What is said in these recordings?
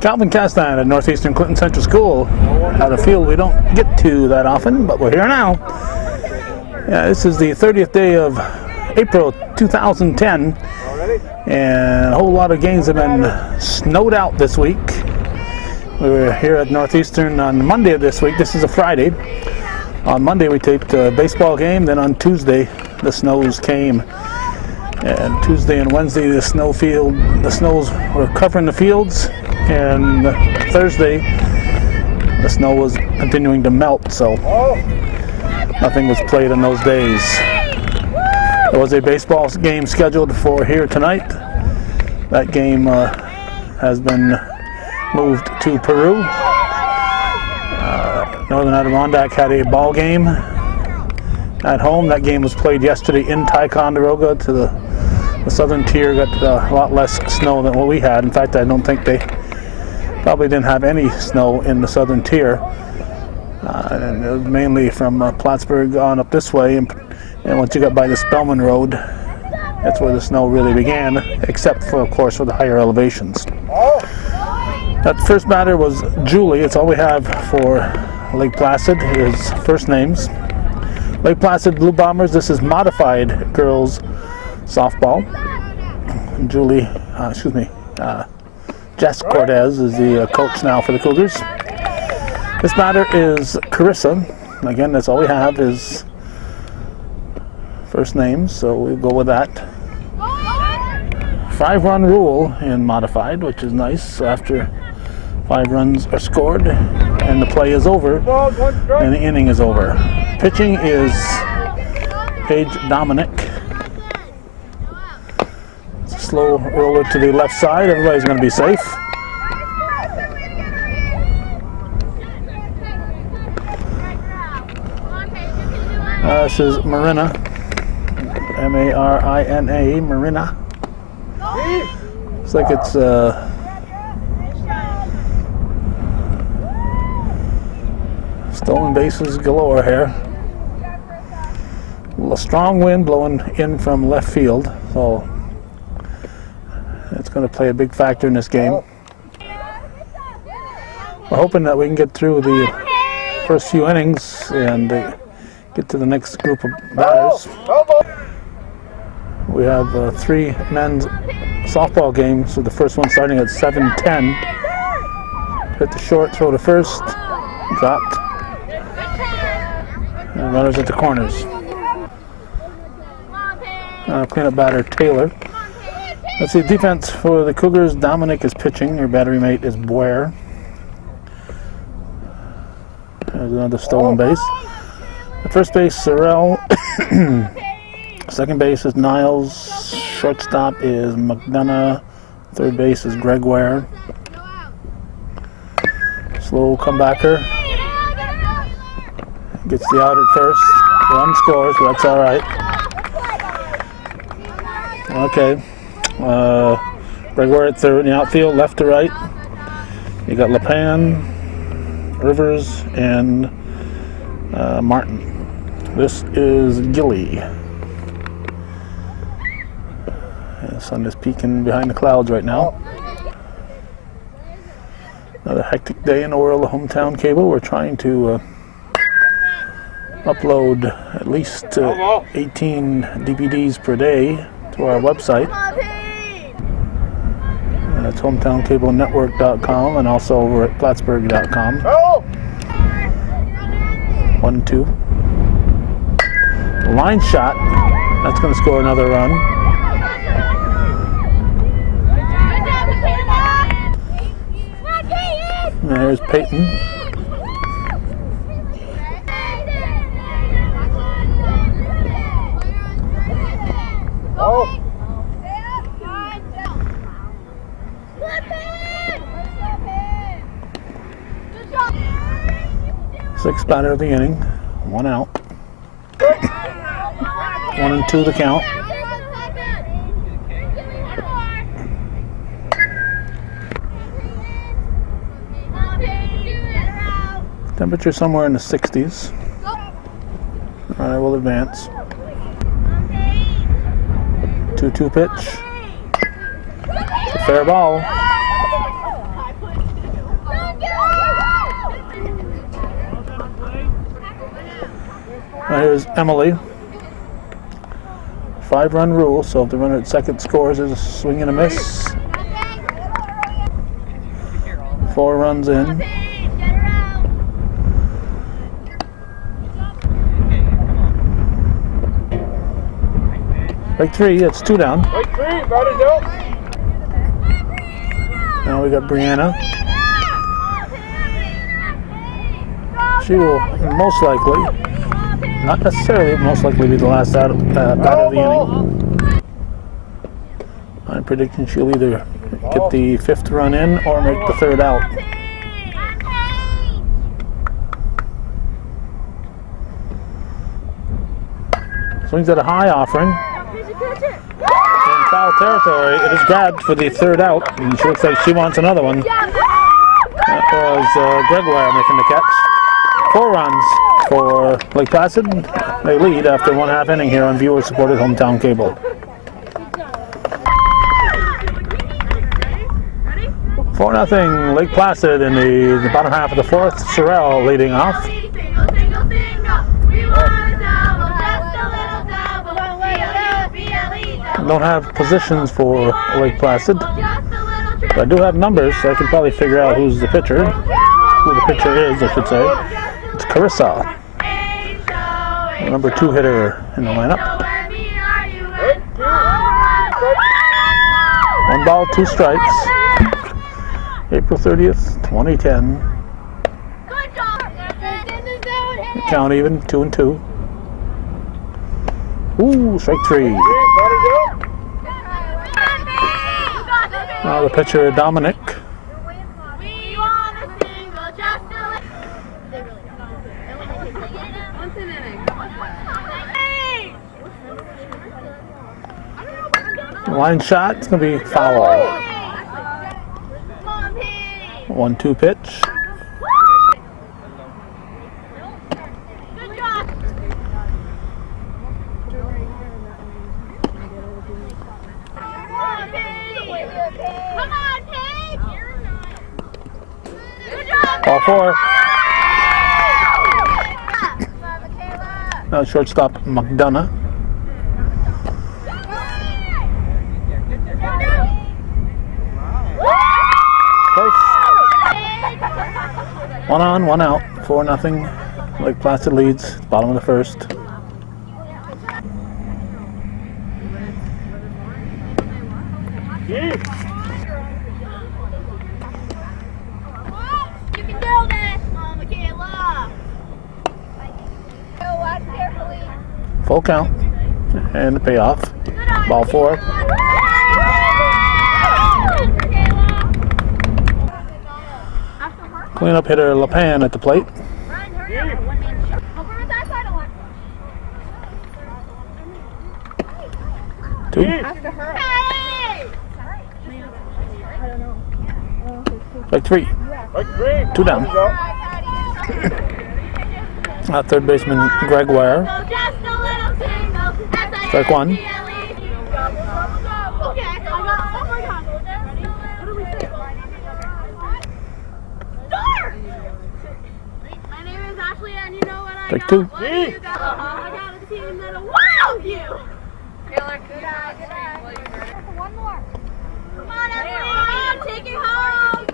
Calvin Castine at Northeastern Clinton Central School at a field we don't get to that often, but we're here now. Yeah, this is the 30th day of April 2010, and a whole lot of games have been snowed out this week. We were here at Northeastern on Monday of this week. This is a Friday. On Monday we taped a baseball game, then on Tuesday the snows came. And Tuesday and Wednesday the snows were covering the fields, and Thursday the snow was continuing to melt, so nothing was played on those days. There was a baseball game scheduled for here tonight. That game has been moved to Peru. Northern Adirondack had a ball game at home. That game was played yesterday in Ticonderoga. To the southern tier got a lot less snow than what we had. In fact, I don't think they probably didn't have any snow in the southern tier. And it was mainly from Plattsburgh on up this way. And once you got by the Spellman Road, that's where the snow really began, except for, of course, for the higher elevations. That first batter was Julie. It's all we have for Lake Placid is first names. Lake Placid Blue Bombers, this is modified girls softball. Julie, Jess Cortez is the coach now for the Cougars. This batter is Carissa. Again, that's all we have is first names, so we'll go with that. 5-run rule in modified, which is nice. So after 5 runs are scored and the play is over and the inning is over. Pitching is Paige Dominic. It's a slow roller to the left side. Everybody's going to be safe. This is Marina. M-A-R-I-N-A, Marina. Looks like it's stolen bases galore here. A strong wind blowing in from left field, so it's going to play a big factor in this game. We're hoping that we can get through the first few innings and get to the next group of batters. We have 3 men's softball games, so the first one starting at 7:10. Hit the short, throw to first, dropped. And runners at the corners. Cleanup batter Taylor. Let's see, defense for the Cougars. Dominic is pitching. Her battery mate is Boyer. There's another stolen base. At first base, Sorrell. Second base is Niles. Shortstop is McDonough. Third base is Greg Ware. Slow comebacker. Gets the out at first. Run scores, so that's all right. Okay. Greg Ware at third in the outfield, left to right. You got LePan, Rivers, and Martin. This is Gilly. The sun is peeking behind the clouds right now. Another hectic day in the world of hometown cable. We're trying to upload at least 18 DVDs per day to our website. That's hometowncablenetwork.com and also over at plattsburgh.com. 1-2. Line shot. That's going to score another run. There's Peyton. Sixth batter of the inning. 1 out. 1-2 the count. Temperature somewhere in the 60s. All right, we'll advance. 2-2 pitch. It's a fair ball. Here's Emily. 5-run rule, so if the runner at second scores, there's a swing and a miss. 4 runs in. Strike 3, it's 2 down. Strike 3, batter's out. Now we got Brianna. She will most likely, not necessarily, most likely be the last out of the inning. I'm predicting she'll either get the 5th run in or make the 3rd out. Swings at a high offering. In foul territory, it is grabbed for the 3rd out, and she looks like she wants another one. That was Gregoire making the catch. 4 runs for Lake Placid. They lead after 1/2 inning here on viewer-supported hometown cable. 4-0 Lake Placid in the bottom half of the 4th. Sorrell leading off. Don't have positions for Lake Placid, but I do have numbers, so I can probably figure out who's the pitcher. Who the pitcher is, I should say. It's Carissa, the number 2 hitter in the lineup. 1 ball, 2 strikes. April 30th, 2010. Count even, 2-2. Ooh, strike 3. Now the pitcher, Dominic. Line shot, it's going to be foul. 1-2 pitch. Ball 4. Now shortstop McDonough. Close. 1 on, 1 out. 4-0. Lake Placid leads. Bottom of the 1st. Full count. And the payoff. Ball 4. Cleanup hitter LaPan at the plate. Two. Strike 3. 2 down. Third baseman Gregoire. Strike 1. Strike 2. I got a team that'll wow you. One more. Come on, everyone, take it home.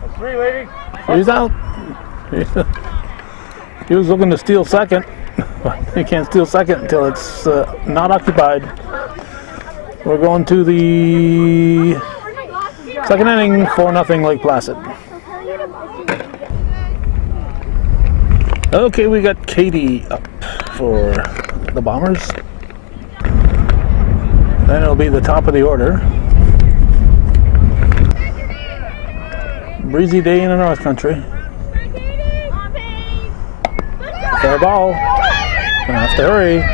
That's 3, lady. He's out. He was looking to steal second. He can't steal second until it's not occupied. We're going to the 2nd inning, 4-0 Lake Placid. Okay, we got Katie up for the Bombers. Then it'll be the top of the order. Breezy day in the North Country. Fair ball. Gonna have to hurry.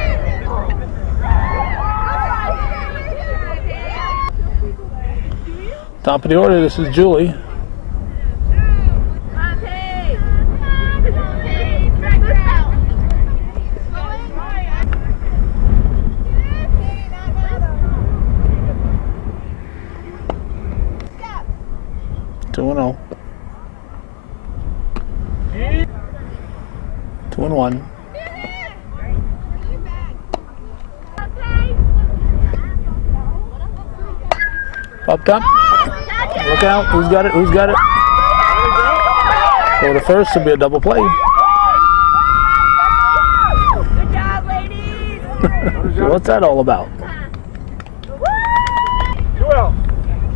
Top of the order, this is Julie. 2-1. Up top. Look out. Who's got it? Who's got it? Go to first. It'll be a double play. Good job, ladies. So what's that all about? Well.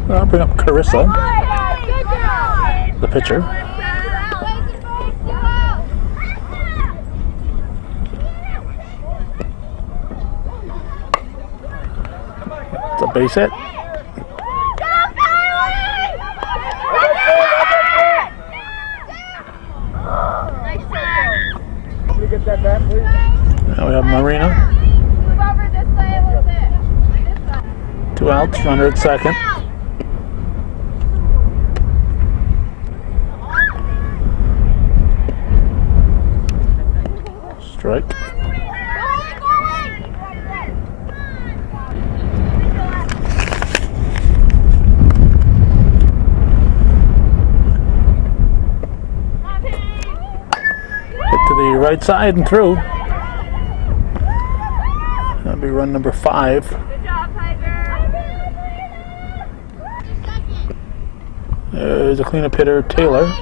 I'll bring up Carissa, Good job. the pitcher. It's a base hit. Can you get that back, please? Now we have Marina. Move over this way a little bit. This side. 2 outs, runner at second. Strike. Hit to the right side and through. That'll be run number 5. Good job, Tiger. There's a cleanup hitter, Taylor.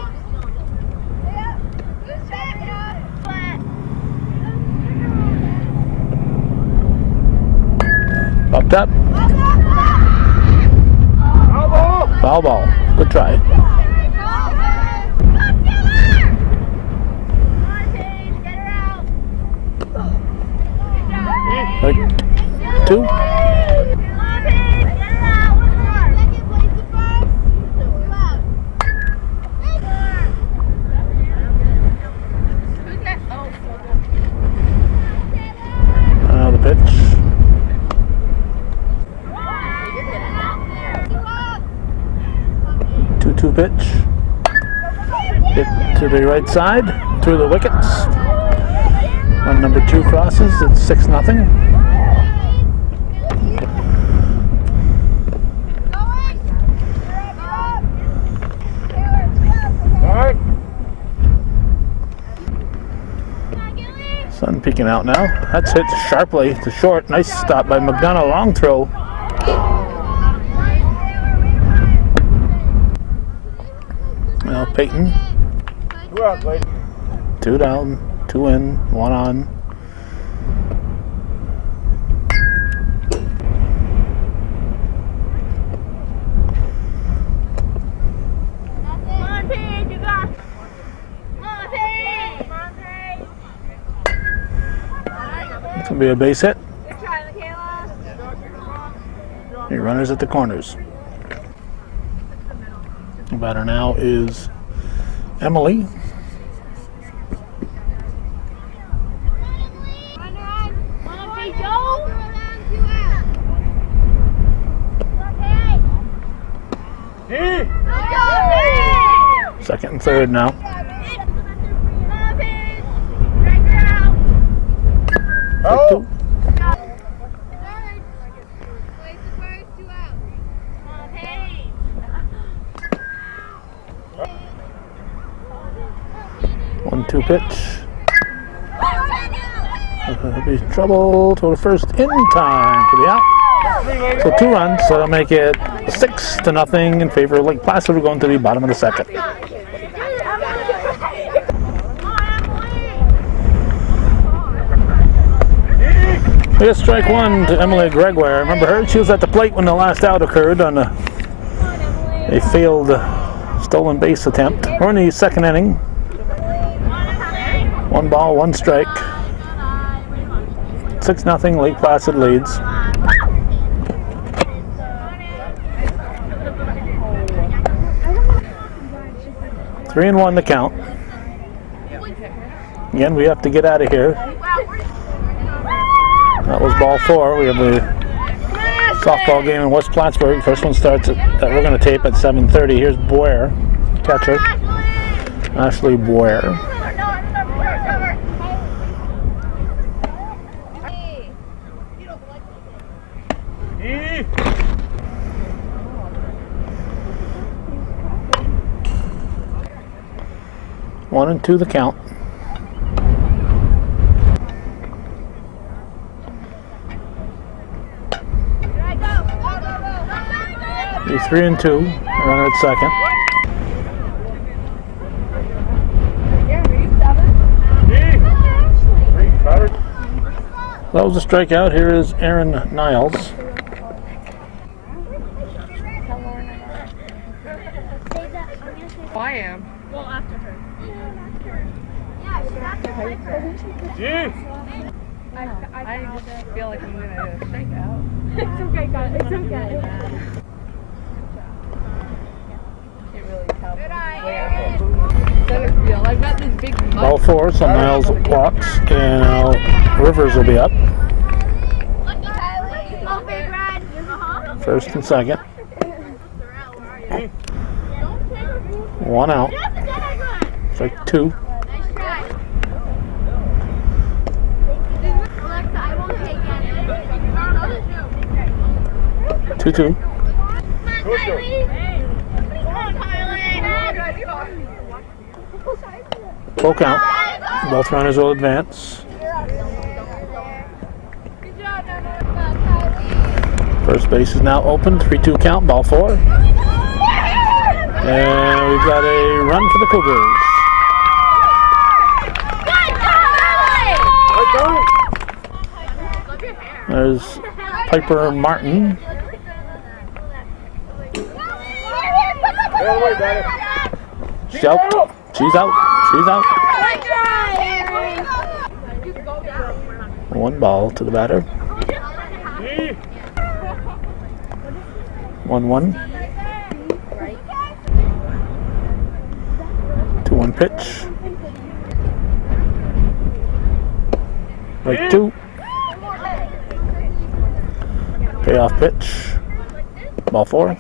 Up top. Foul ball. Good try. Right. 2. The pitch. 2-2 pitch. Hit to the right side, through the wickets. Run number 2 crosses. It's 6-0. All right. Sun peeking out now. That's hit sharply to short. Nice stop by McDonough. Long throw. Now Peyton. 2 outs, ladies. 2 down, 2 in, 1 on. Come on, Paige, you got it. Come on, Paige. Come on, Paige. It's going to be a base hit. Good try, Michaela. The runners at the corners. The batter now is Emily. Come on, Paige, go. D. Second and third now. Oh. 1-2 pitch. There'll be trouble to the first in time for the out. So 2 runs, so that'll make it 6-0 in favor of Lake Placid. We're going to the bottom of the second. We got strike 1 to Emily Gregoire. Remember her? She was at the plate when the last out occurred on a failed stolen base attempt. We're in the second inning. 1 ball, 1 strike. 6-0, Lake Placid leads. Three and 1 the count. Again, we have to get out of here. That was ball 4. We have the softball game in West Plattsburgh. First one starts at, that we're going to tape at 7:30. Here's Boyer, catcher. Ashley Boyer. D. 1 and 2 the count. The 3 and 2. Runner at second. That was a strikeout. Here is Aaron Niles. I am. Well, after her. I just feel like I'm gonna strike out. It's okay, guys. It's okay. It really tells where I feel. I've got this big mud. Ball 4, so Niles walks, and now Rivers will be up. Okay, Brad. First and second. 1 out. Strike 2. Nice try. Alexa, I won't take any. 2-2. Come on, Kylie. Come on, Kylie. Full count. Both runners will advance. Good job, Kylie. First base is now open. 3-2 count. Ball 4. And we've got a run for the Cougars. There's Piper Martin. She's out. She's out. She's out. 1 ball to the batter. 1-1. 2-1 pitch. Right 2. Payoff pitch. Ball 4.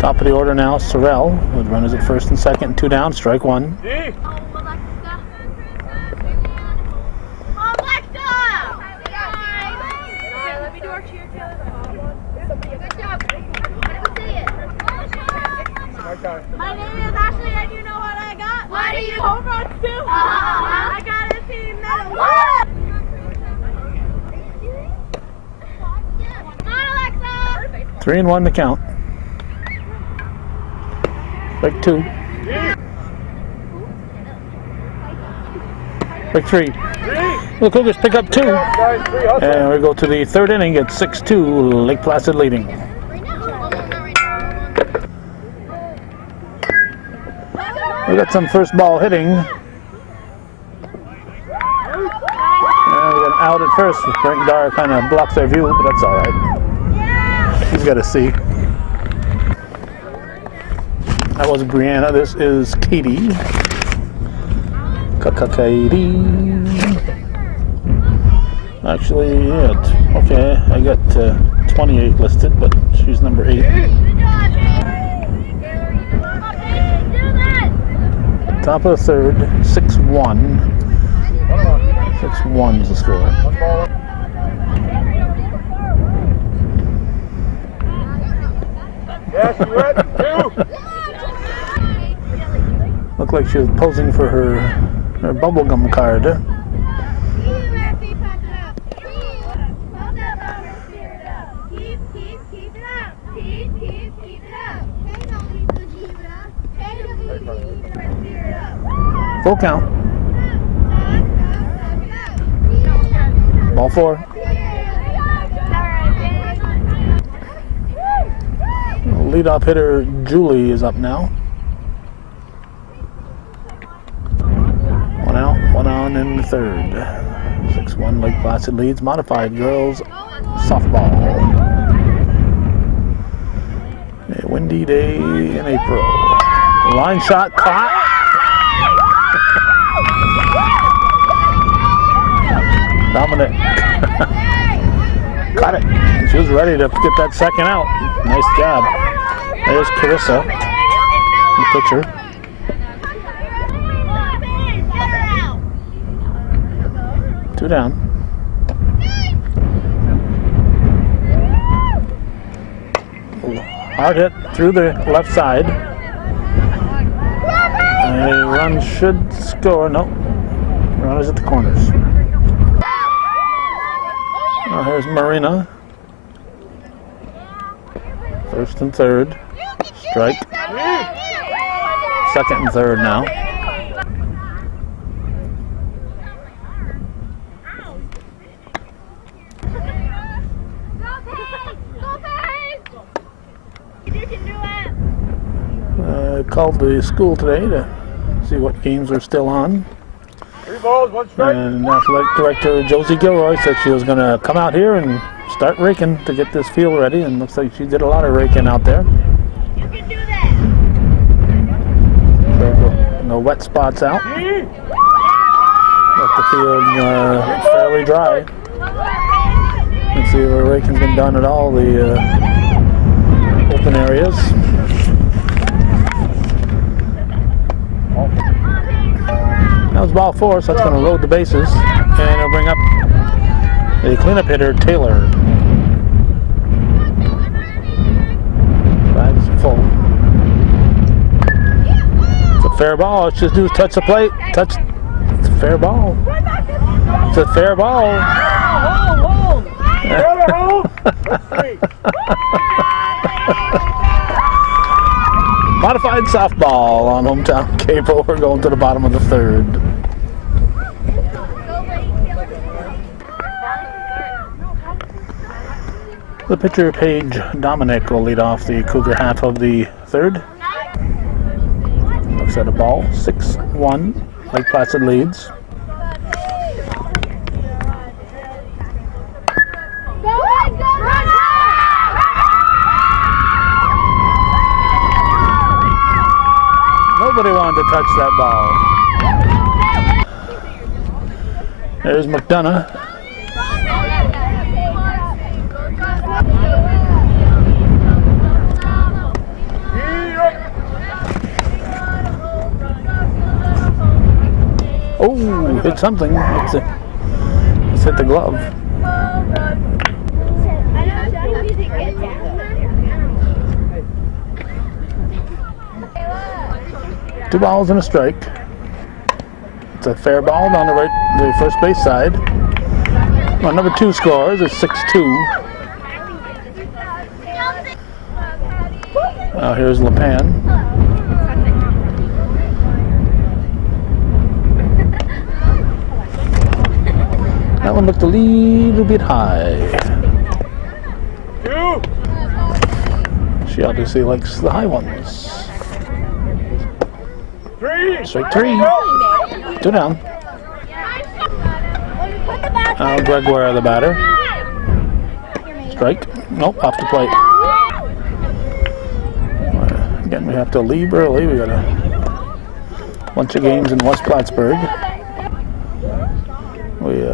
Top of the order now, Sorrell, with runners at first and second, 2 down, strike 1. My name is Ashley, and you know what I got? What do you? Home runs too. I got a team medal. Come on, Alexa. 3-1 to count. Strike 2. Strike 3. The Cougars pick up 2. And we go to the 3rd inning at 6-2. Lake Placid leading. We got some first ball hitting. And we got an out at first. Frank Dar kind of blocks our view, but that's all right. He's got to see. That was Brianna. This is Katie. Katie. Actually, yeah. Okay, I got 28 listed, but she's number 8. Top of the 3rd, 6-1. 6-1 is the score. Yes, you went 2. Looked like she was posing for her bubblegum card. Full count. Ball 4. Leadoff hitter Julie is up now. 1 out, 1 on in the 3rd. 6-1 Lake Placid leads. Modified girls softball. A windy day in April. Line shot caught. Dominic caught it. She was ready to get that second out. Nice job. There's Carissa, the pitcher. Two down. Hard hit through the left side. A run should score. Nope. Run is at the corners. Oh, here's Marina. First and third. Strike. Second and third now. I called the school today to see what games are still on. 3 balls, 1 strike. And athletic director Josie Gilroy said she was going to come out here and start raking to get this field ready, and looks like she did a lot of raking out there. You can do that. So no wet spots out. Let the field fairly dry. You can see where raking's been done at all the open areas. That was ball 4, so that's going to load the bases, and it'll bring up the cleanup hitter, Taylor. Bag's full. It's a fair ball. It's just do touch the plate. Touch. It's a fair ball. It's a fair ball. Modified softball on hometown cable. We're going to the bottom of the third. The pitcher, Paige Dominic, will lead off the Cougar half of the third. Looks at a ball. 6-1. Lake Placid leads. Nobody wanted to touch that ball. There's McDonough. Oh, hit something. Let's hit the glove. 2 balls and a strike. It's a fair ball down the first base side. Well, number 2 scores. It's 6-2. Now here's LePan. That one looked a little bit high. 2. She obviously likes the high ones. 3. Strike 3. 2 down. Gregoire the batter. Strike. Nope, off the plate. Again, we have to leave early. We got a bunch of games in West Plattsburgh. We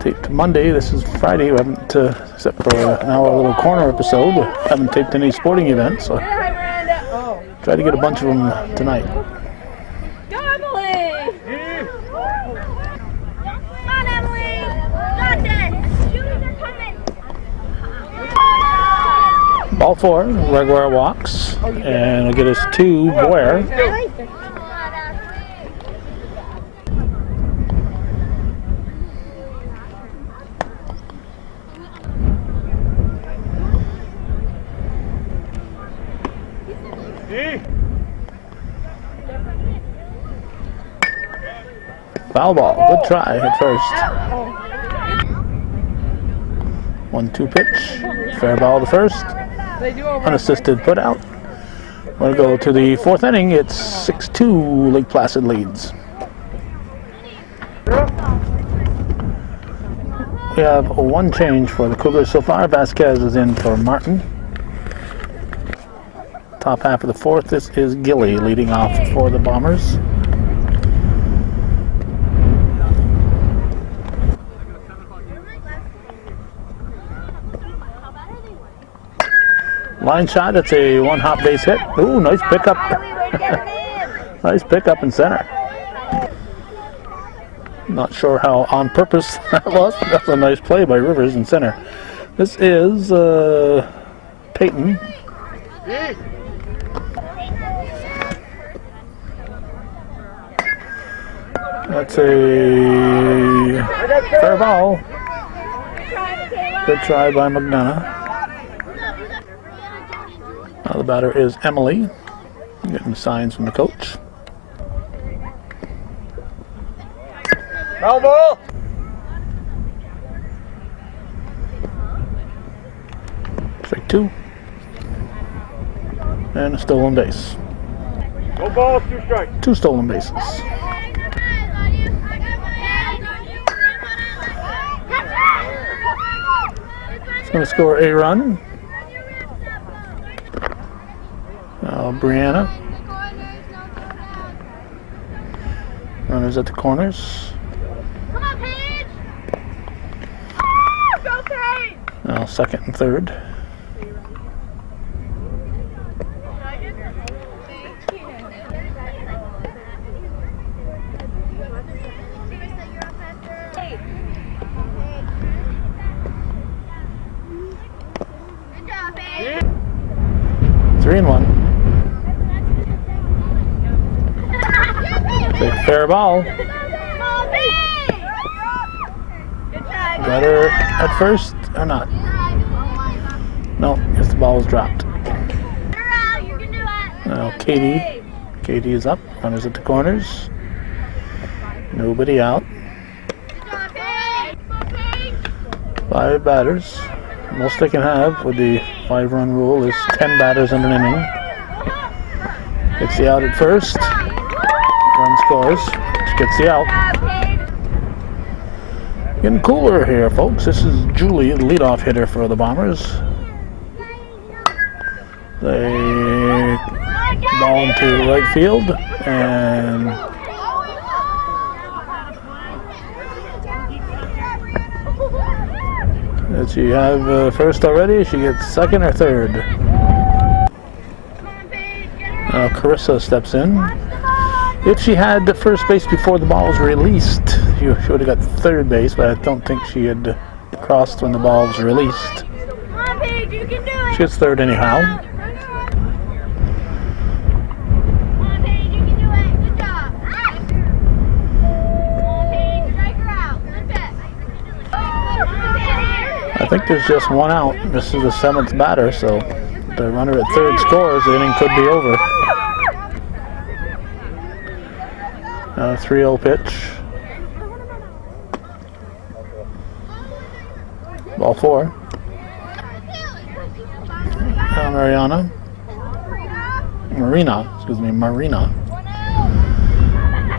taped Monday. This is Friday. We haven't, except for now a little corner episode, we haven't taped any sporting events. So try to get a bunch of them tonight. Go, Emily! Come on, Emily! Got this! Shooters are coming! Ball 4, Gregoire walks, and we'll get us 2, Boyer. Foul ball. Good try at first. 1-2 pitch. Fair ball to first. Unassisted put out. We're going to go to the 4th inning. It's 6-2. Lake Placid leads. We have 1 change for the Cougars so far. Vasquez is in for Martin. Top half of the 4th. This is Gilly leading off for the Bombers. Line shot, it's a 1-hop base hit. Ooh, nice pickup. Nice pickup in center. Not sure how on purpose that was, but that's a nice play by Rivers in center. This is Peyton. That's a fair ball. Good try by McDonough. Now the batter is Emily. Getting signs from the coach. Foul ball. Strike 2. And a stolen base. No balls, 2 strikes. 2 stolen bases. It's going to score a run. Now Brianna. Runners at the corners. Come on, Paige! Go, Paige! Now second and third. Good job, Paige! 3-1. Big fair ball. Come on, Paige! Good try. Got her at first or not? No, guess the ball was dropped. You can do it. Now Katie. Katie is up. Runners at the corners. Nobody out. Good job, Paige! Come on, Paige! 5 batters. Most they can have with the 5-run rule is 10 batters in an inning. Gets the out at first. Run scores. Which gets the out. Getting cooler here, folks. This is Julie, the leadoff hitter for the Bombers. They ball into right field, and did she have first already? She gets second or third. Now Carissa steps in. If she had the first base before the ball was released, she would have got third base, but I don't think she had crossed when the ball was released. Come on, Paige, you can do it. She gets third anyhow. Come on, Paige, you can do it. Good job. Come on, Paige, strike her out. Flip it. Come on, Paige. I think there's just 1 out. This is the 7th batter, so if the runner at third scores, the inning could be over. 3-0 pitch. Ball 4. Marina. Marina.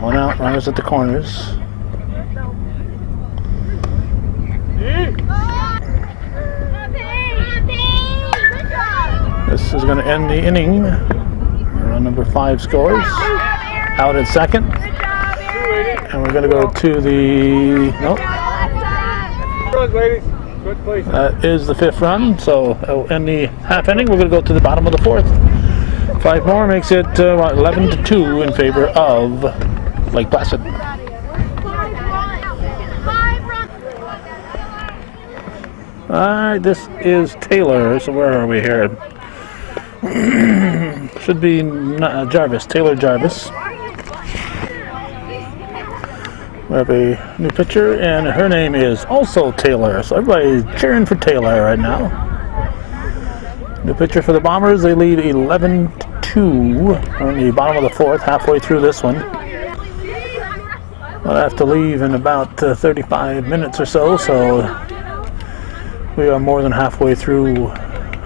1 out, runners at the corners. This is going to end the inning. Run number 5 scores. Out at second. And we're going to go to the... Nope. Good, ladies. Good place. That is the 5th run, so that'll end the half inning. We're going to go to the bottom of the 4th. 5 more makes it 11-2 in favor of Lake Placid. Alright, this is Taylor. So where are we here? Should be Jarvis, Taylor Jarvis. We have a new pitcher, and her name is also Taylor. So everybody's cheering for Taylor right now. New pitcher for the Bombers. They lead 11-2. We're in the bottom of the 4th, halfway through this one. I'll have to leave in about 35 minutes or so, so we are more than halfway through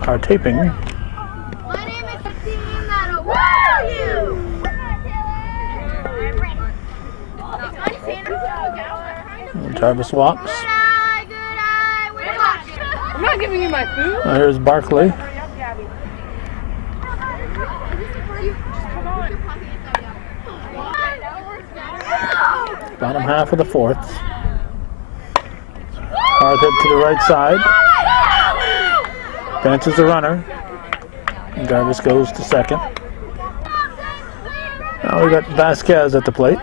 our taping. My name is the team that'll wow you! Jarvis walks. Good eye, we're watching. I'm not giving you my food. Here's Barkley. Bottom half of the 4th. Hard hit to the right side. Bounces the runner. And Jarvis goes to second. Now we got Vasquez at the plate.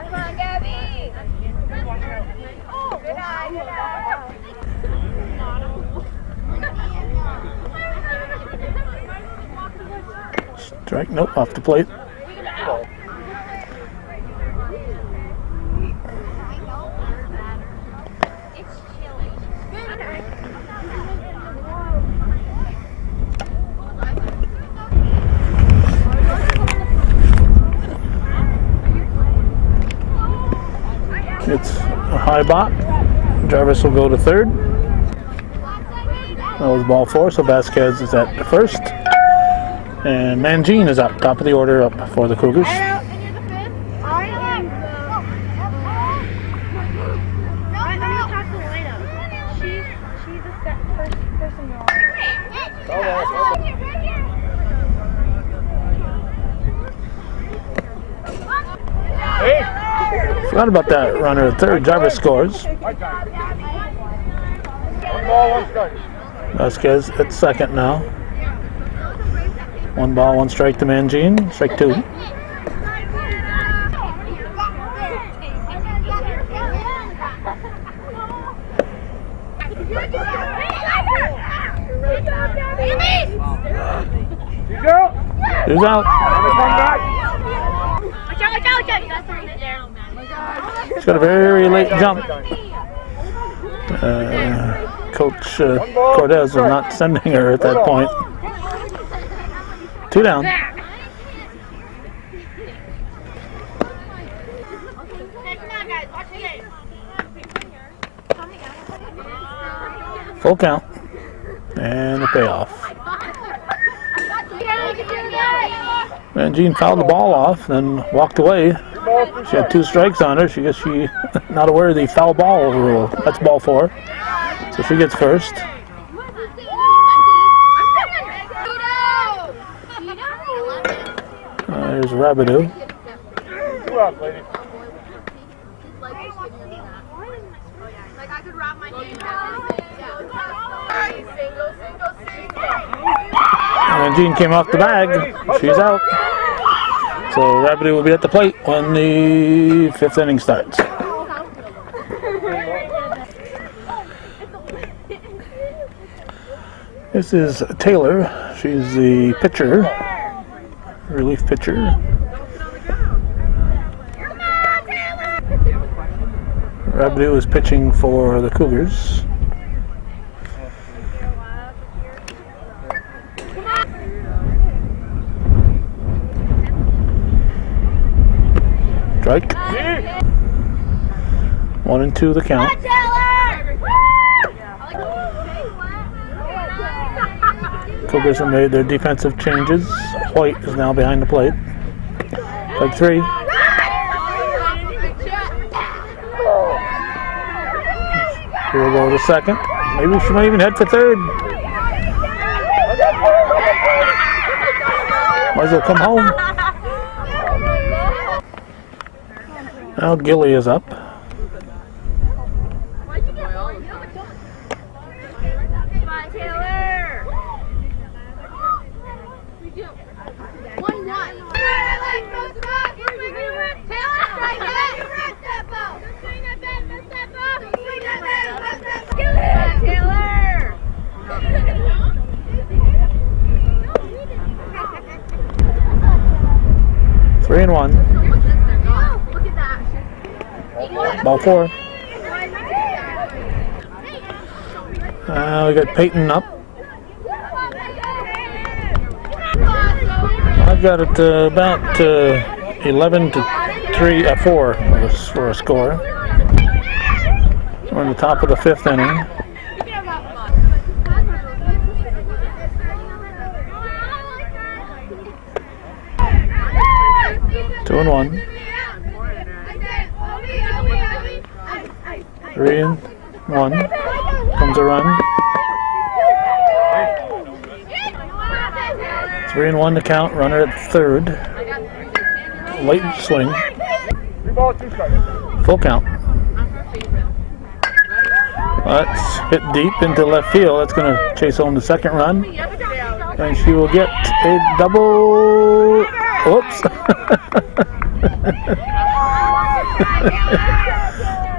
Strike, nope, off the plate. It's a high bot. Jarvis will go to third. That was ball 4, so Vasquez is at first. And Mangine is up, top of the order up for the Cougars. Forgot about that runner at third. Jarvis scores. 1 ball, 1 strike. Vasquez at second now. 1 ball, 1 strike to Mangine. Strike 2. Who's out? She's got a very late jump. Coach Cortez was not sending her at that point. 2 down. Full count. And a payoff. Mangine fouled the ball off, then walked away. She had 2 strikes on her. She not aware of the foul ball rule. That's ball 4. So she gets first. There's Rabideau. 2 out, lady. Mangine came off the bag. She's out. So Rabideau will be at the plate when the 5th inning starts. This is Taylor. She's the pitcher, relief pitcher. Rabideau is pitching for the Cougars. Strike. 1 and 2 the count. Cougars have made their defensive changes. White is now behind the plate. Strike 3. Here we go to second. Maybe she might even head for third. Might as well come home. Now Gilly is up. Three and 1. Ball 4. We got Peyton up. I've got it about 11 to 4 for a score. We're in the top of the 5th inning. Two and 1. 3 and 1. Comes a run. 3 and 1 to count. Runner at third. Late swing. 3 balls, 2 strikes. Full count. That's hit deep into left field. That's going to chase home the second run. And she will get a double. Whoops.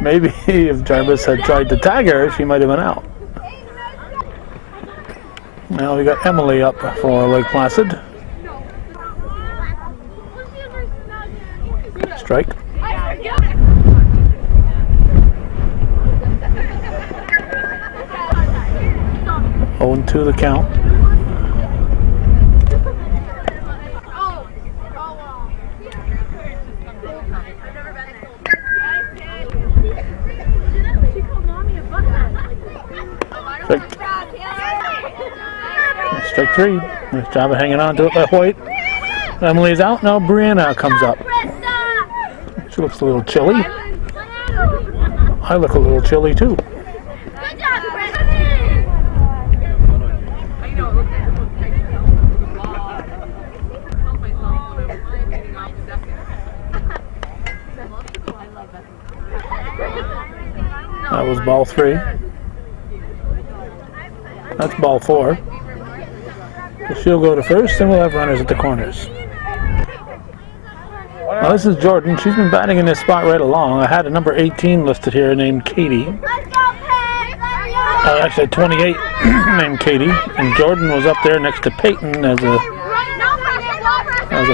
Maybe if Jarvis had tried to tag her, she might have been out. Now we got Emily up for Lake Placid. Strike. Oh and 2 the count. strike 3. Nice job of hanging on to it by Hoyt. Emily's out. Now Brianna comes up. She looks a little chilly. I look a little chilly too. Good job, That was ball 3. That's ball 4. So she'll go to first, and we'll have runners at the corners. Well, this is Jordan. She's been batting in this spot right along. I had a number 18 listed here named Katie. Actually, 28 named Katie. And Jordan was up there next to Peyton as a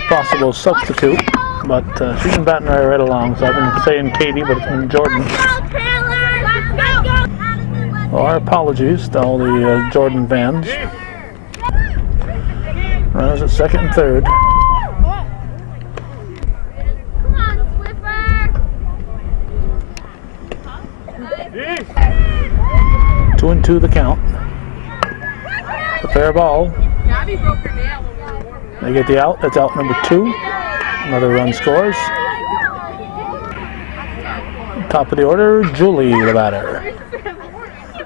possible substitute. But she's been batting right along, so I've been saying Katie, but it's been Jordan. Well, our apologies to all the Jordan fans. Runners at second and third. Come on, Swiffer. 2-2 the count. A fair ball. Gabby broke her nail when we were warming up. They get the out. That's out number 2. Another run scores. Top of the order, Julie, the batter.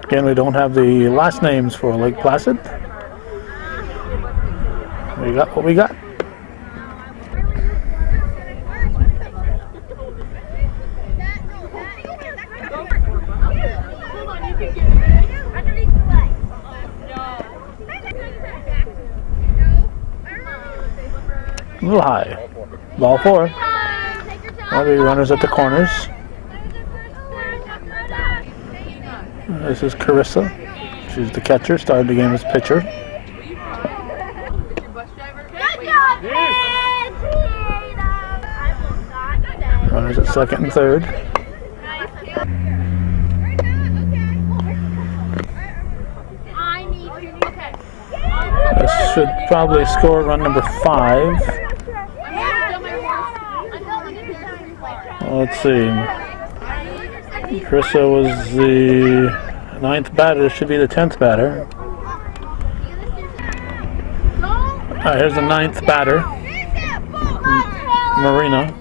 Again, we don't have the last names for Lake Placid. We got what we got. A little high. Ball 4. Now the runners at the corners. This is Carissa. She's the catcher, started the game as pitcher. Runners at second and third. This should probably score run number 5. Let's see. Carissa was the 9th batter. This should be the 10th batter. Alright, here's the 9th batter. Marina.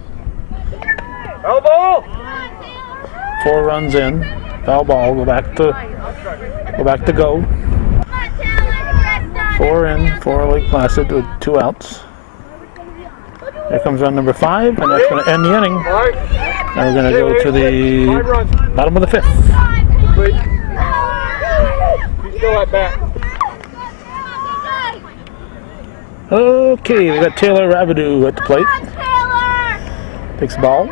Foul ball. 4 runs in. Foul ball. Go back to go. 4 in for Lake Placid with 2 outs. Here comes run number 5, and that's going to end the inning. Now we're going to go to the bottom of the 5th. Please. He's still at bat. Okay, we got Taylor Rabideau at the plate. Takes the ball.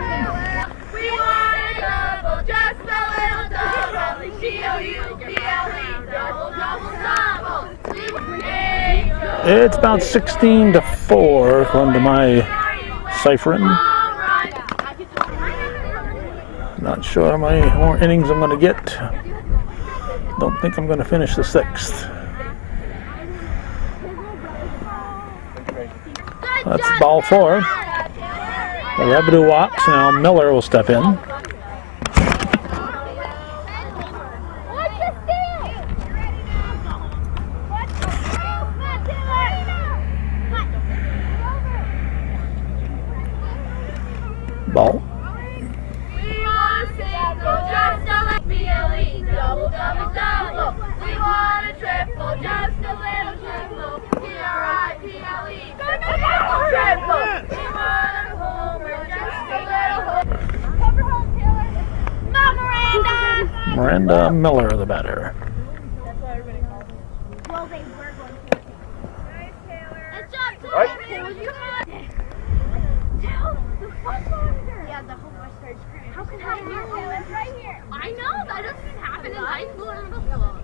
It's about 16-4 according to my ciphering. Not sure how many more innings I'm going to get. Don't think I'm going to finish the 6th. That's ball 4. The Rabideau walks. Now Miller will step in. Ball. Miranda Miller, the batter. Right. I know, that doesn't happen in high school or middle school.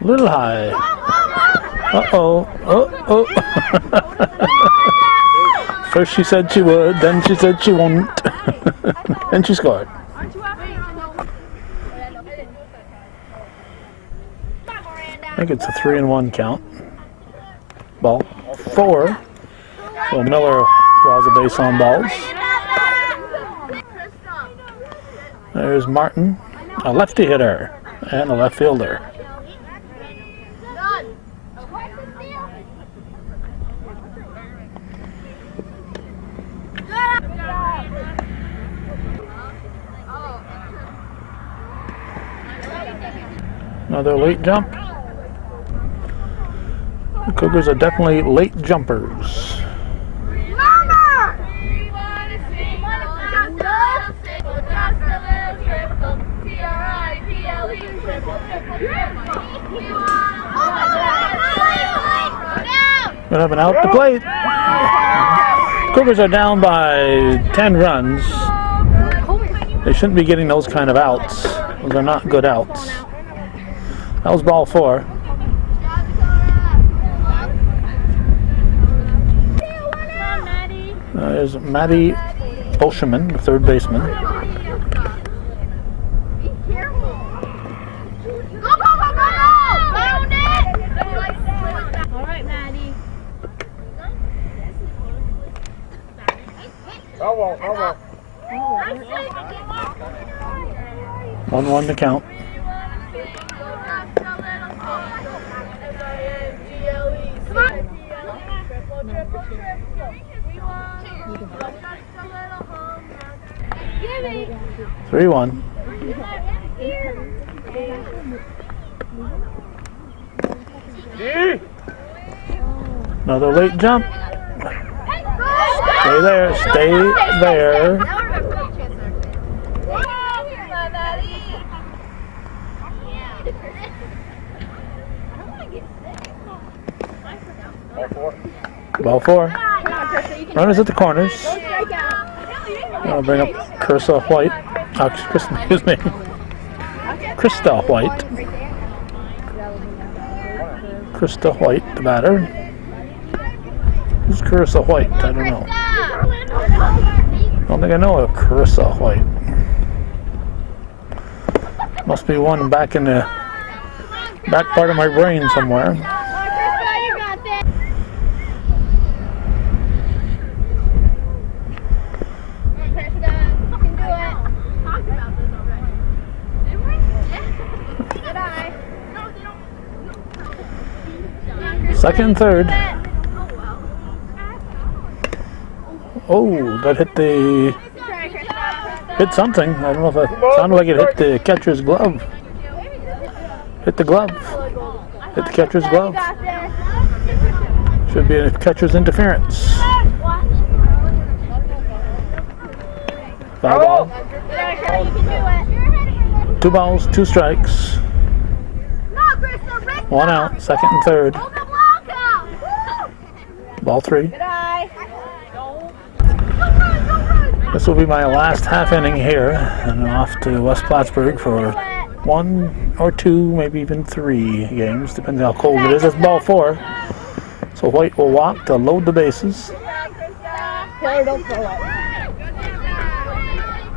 Little high. Uh-oh. Oh. First she said she would, then she said she won't. Then she scored. I think it's a 3-1 count. Ball 4. So Miller draws a base on balls. There's Martin, a lefty hitter, and a left fielder. Another late jump. The Cougars are definitely late jumpers. Gonna have an out to plate. Cougars are down by 10 runs. They shouldn't be getting those kind of outs. Those are not good outs. That was ball 4. There's Maddie Olsherman, the third baseman. Elbow. 1-1 to count. Give 3-1. Another late jump. Stay there, stay there. Ball 4. Runners at the corners. I'll bring up Krista White. Excuse me. Krista White. Krista White, the batter. Who's Carissa White? I don't know. I don't think I know a Carissa White. Must be one back in the back part of my brain somewhere. Second and third. Oh, that hit something. I don't know if it sounded like it hit the catcher's glove. Hit the glove. Hit the catcher's glove. Should be a catcher's interference. Foul ball. 2 balls, 2 strikes. 1 out, second and third. Ball 3. This will be my last half inning here, and I'm off to West Plattsburgh for 1 or 2, maybe even 3 games, depending how cold it is. That's ball 4. So White will walk to load the bases.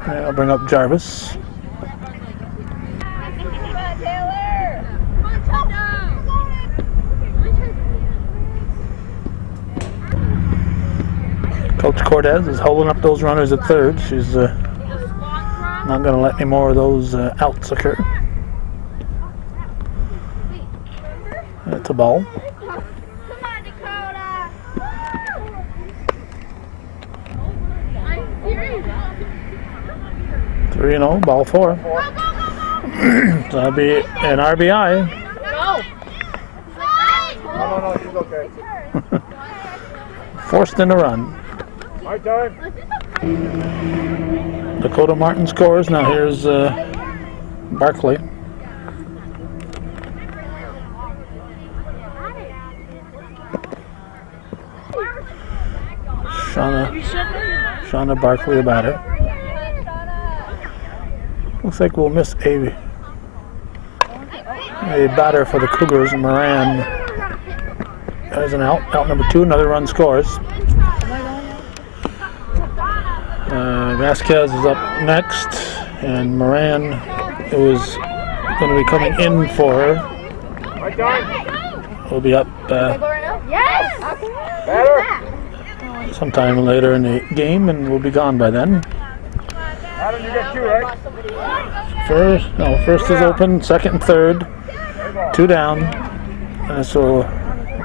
And I'll bring up Jarvis. Coach Cortez is holding up those runners at third. She's not going to let any more of those outs occur. That's a ball. 3-0, ball 4. So that'll be an RBI. No, she's okay. Forced in a run. My time. Dakota Martin scores. Now here's Barkley. Shauna Barkley, the batter. Looks like we'll miss a batter for the Cougars. Moran has an out. Out number 2. Another run scores. Vasquez is up next, and Moran was going to be coming in for her. Will be up sometime later in the game, and we'll be gone by then. Adam, you got 2, right? First is open, second and third, 2 down, and this will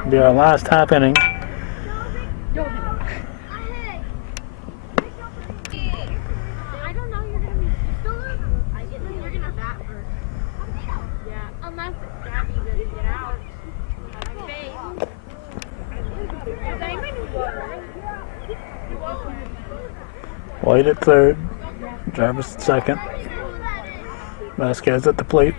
be our last half inning. Unless White at third. Jarvis at second. Vasquez at the plate.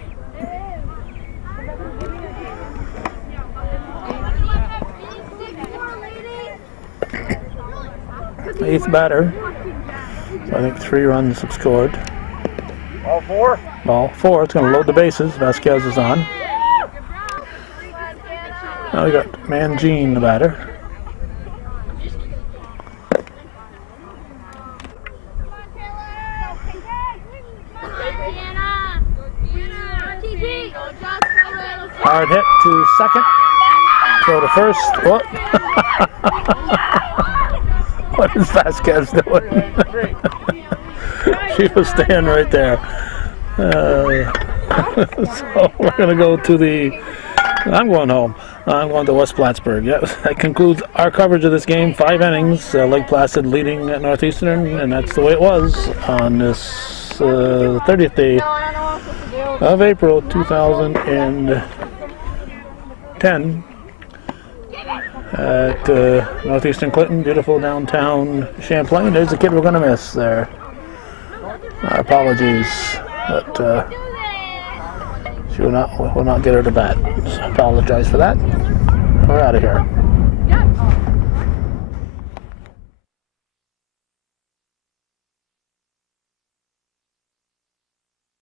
Eighth batter. So I think 3 runs have scored. All 4? Ball 4. It's going to load the bases. Vasquez is on. Now we got Mangine, the batter. Hard hit to second. Throw to first. What? What is Vasquez doing? She was staying right there. So we're going to go to the... I'm going home. I'm going to West Plattsburgh. Yeah, that concludes our coverage of this game. 5 innings. Lake Placid leading at Northeastern, and that's the way it was on this 30th day of April 2010 at Northeastern Clinton. Beautiful downtown Champlain. There's the kid we're going to miss there. Our apologies, but she will not get her to bat. So apologize for that. We're out of here.